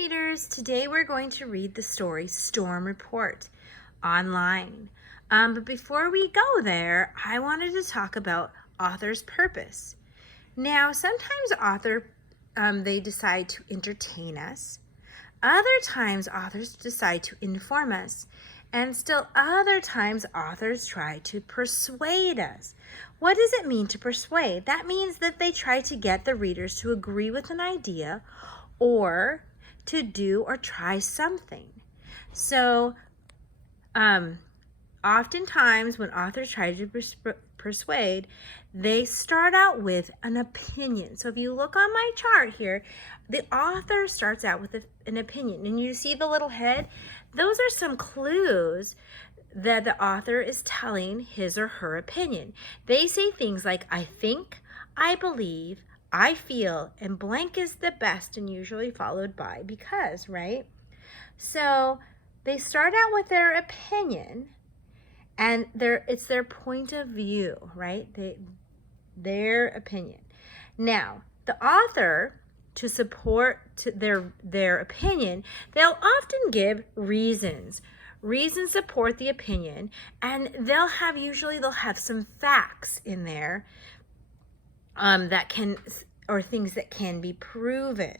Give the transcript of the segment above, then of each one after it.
readers, today we're going to read the story Storm Report online. But before we go there, I wanted to talk about author's purpose. Now, sometimes they decide to entertain us. Other times authors decide to inform us. And still other times authors try to persuade us. What does it mean to persuade? That means that they try to get the readers to agree with an idea or to do or try something. So oftentimes when authors try to persuade, they start out with an opinion. So if you look on my chart here, the author starts out with an opinion. And you see the little head? Those are some clues that the author is telling his or her opinion. They say things like, I think, I believe, I feel, and blank is the best, and usually followed by because, right? So they start out with their opinion, and it's their point of view, right? Their opinion. Now, the author, to support their opinion, they'll often give reasons. Reasons support the opinion, and they'll have some facts in there things that can be proven.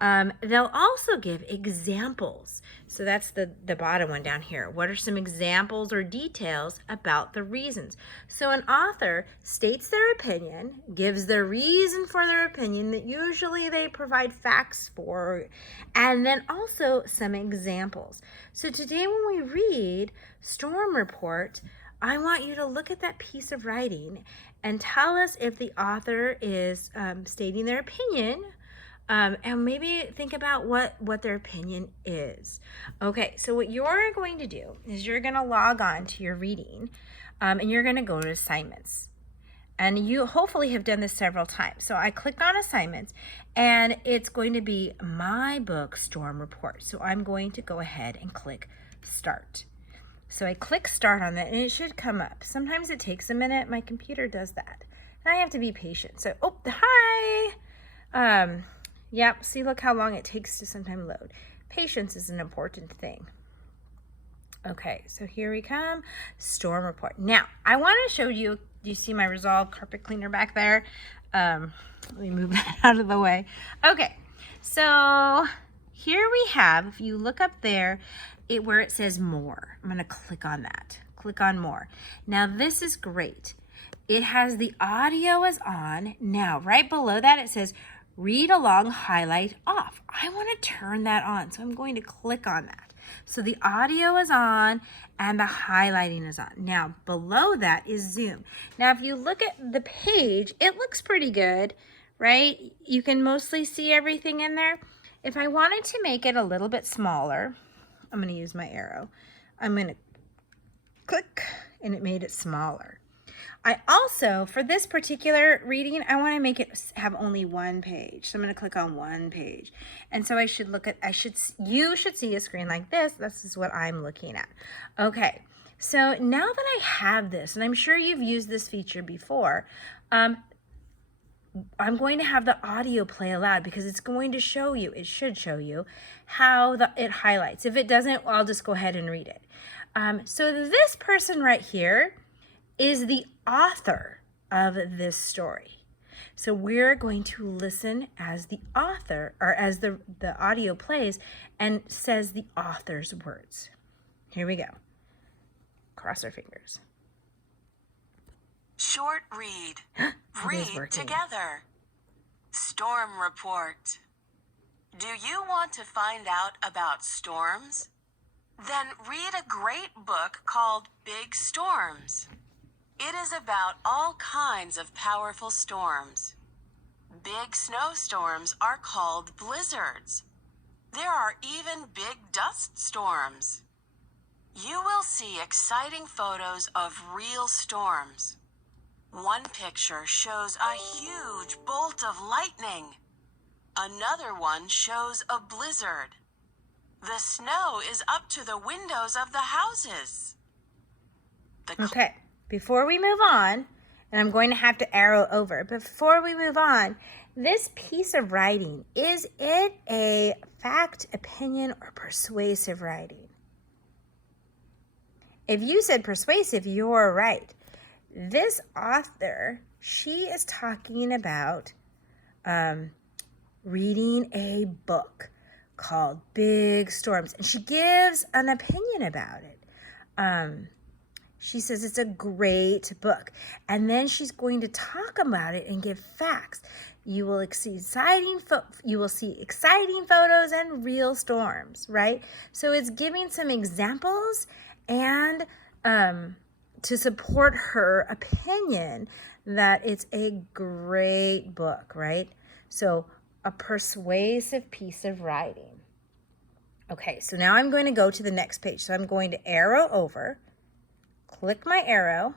They'll also give examples. So that's the bottom one down here. What are some examples or details about the reasons? So an author states their opinion, gives the reason for their opinion that usually they provide facts for, and then also some examples. So today when we read Storm Report, I want you to look at that piece of writing and tell us if the author is stating their opinion, and maybe think about what their opinion is. Okay, so what you're going to do is you're going to log on to your reading, and you're going to go to assignments. And you hopefully have done this several times. So I click on assignments, and it's going to be my book, Storm Report. So I'm going to go ahead and click Start. So I click Start on that, and it should come up. Sometimes it takes a minute. My computer does that. And I have to be patient. So, hi! Yep, see, look how long it takes to sometimes load. Patience is an important thing. Okay, so here we come, Storm Report. Now, I want to show you, do you see my Resolve carpet cleaner back there? Let me move that out of the way. Okay, so here we have, if you look up there, where it says More. I'm going to click on that. Click on More. Now, this is great. It has the audio is on. Now, right below that, it says Read Along, Highlight Off. I want to turn that on, so I'm going to click on that. So the audio is on and the highlighting is on. Now, below that is Zoom. Now, if you look at the page, it looks pretty good, right? You can mostly see everything in there. If I wanted to make it a little bit smaller, I'm going to use my arrow. I'm going to click, and it made it smaller. I also, for this particular reading, I want to make it have only one page. So I'm going to click on one page. And so you should see a screen like this. This is what I'm looking at. Okay. So now that I have this, and I'm sure you've used this feature before, I'm going to have the audio play aloud because it's going to show you, it should show you how it highlights. If it doesn't, I'll just go ahead and read it. So this person right here is the author of this story. So we're going to listen as the author, or as the audio plays and says the author's words. Here we go. Cross our fingers. Short read. Read together. Storm Report. Do you want to find out about storms? Then read a great book called Big Storms. It is about all kinds of powerful storms. Big snowstorms are called blizzards. There are even big dust storms. You will see exciting photos of real storms. One picture shows a huge bolt of lightning. Another one shows a blizzard. The snow is up to the windows of the houses. Okay, before we move on, and I'm going to have to arrow over, but before we move on, This piece of writing, is it a fact, opinion, or persuasive writing? If you said persuasive, you're right. This author, she is talking about reading a book called Big Storms, and she gives an opinion about it. She says it's a great book, and then she's going to talk about it and give facts. You will see exciting photos and real storms, right? So it's giving some examples and to support her opinion that it's a great book, right? So a persuasive piece of writing. Okay, so now I'm going to go to the next page. So I'm going to arrow over, click my arrow,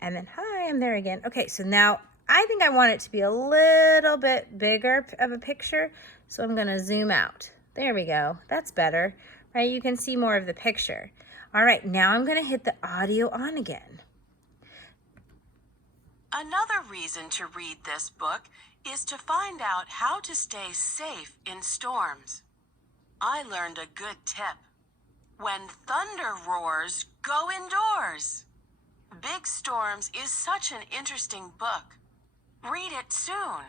and then, hi, I'm there again. Okay, so now I think I want it to be a little bit bigger of a picture, so I'm going to zoom out. There we go. That's better, right? You can see more of the picture. All right, now I'm going to hit the audio on again. Another reason to read this book is to find out how to stay safe in storms. I learned a good tip. When thunder roars, go indoors. Big Storms is such an interesting book. Read it soon.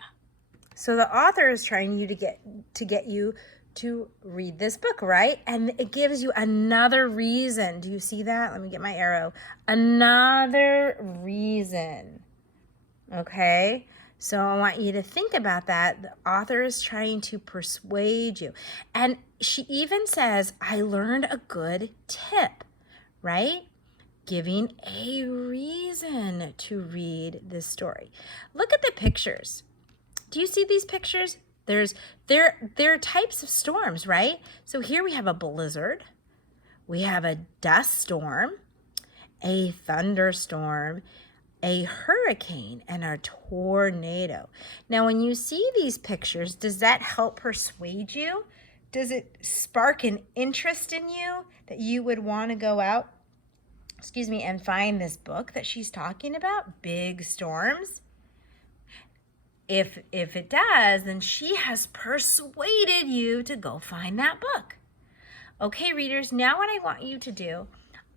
So the author is trying to get you to read this book, right? And it gives you another reason. Do you see that? Let me get my arrow. Another reason. Okay? So I want you to think about that. The author is trying to persuade you. And she even says, I learned a good tip, right? Giving a reason to read this story. Look at the pictures. Do you see these pictures? There are types of storms, right? So here we have a blizzard. We have a dust storm, a thunderstorm, a hurricane, and a tornado. Now, when you see these pictures, does that help persuade you? Does it spark an interest in you that you would want to go out, and find this book that she's talking about, Big Storms? If it does, then she has persuaded you to go find that book. Okay, readers, now what I want you to do,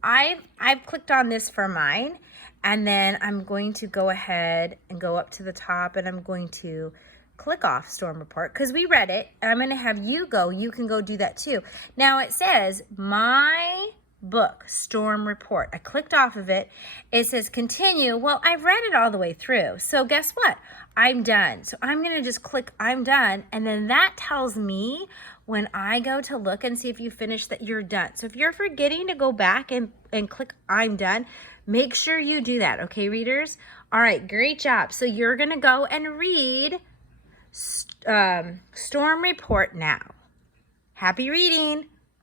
I've clicked on this for mine, and then I'm going to go ahead and go up to the top, and I'm going to click off Storm Report because we read it, and I'm going to have you can go do that too. Now it says my book, Storm Report. I clicked off of it. It says continue. Well, I've read it all the way through. So guess what? I'm done. So I'm going to just click I'm done. And then that tells me when I go to look and see if you finished that you're done. So if you're forgetting to go back and click I'm done, make sure you do that. Okay, readers? All right, great job. So you're going to go and read Storm Report now. Happy reading.